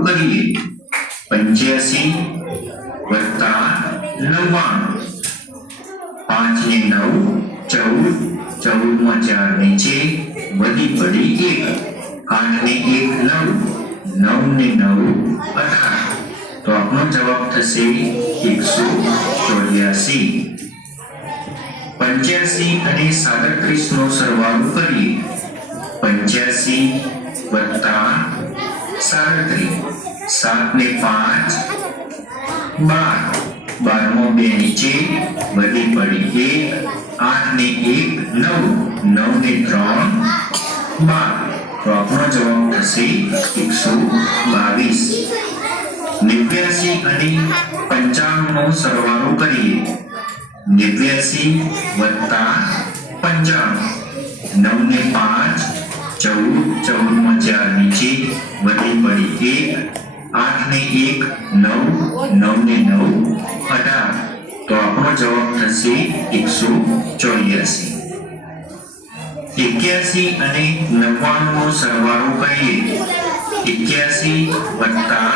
સરવાળો કરીએ 85 વત્તા 99 5 ને 9 14 14 માં 4 નીચે વધી પડી 1 8 ને 1 9 9 ને 9 18 તો આપણો જવાબ થશે 184 85 અને 37 નો સરવાળો કરીએ 85 વત્તા 37 7 ને 5 12 12 માં 2 નીચે વધી પડી 1 8 ને 1 9 9 ને 3 12 તો આપણો જવાબ થશે 122 89 અને 95 નો સરવાળો કરીએ 89 વત્તા 95 9 ને 5 14 14 માં 4 નીચે વધી પડી 1 8 ને 1 9 9 ને 9 18 તો આપણો જવાબ થશે 184 81 અને 99 નો સરવાળો કરીએ 81 વત્તા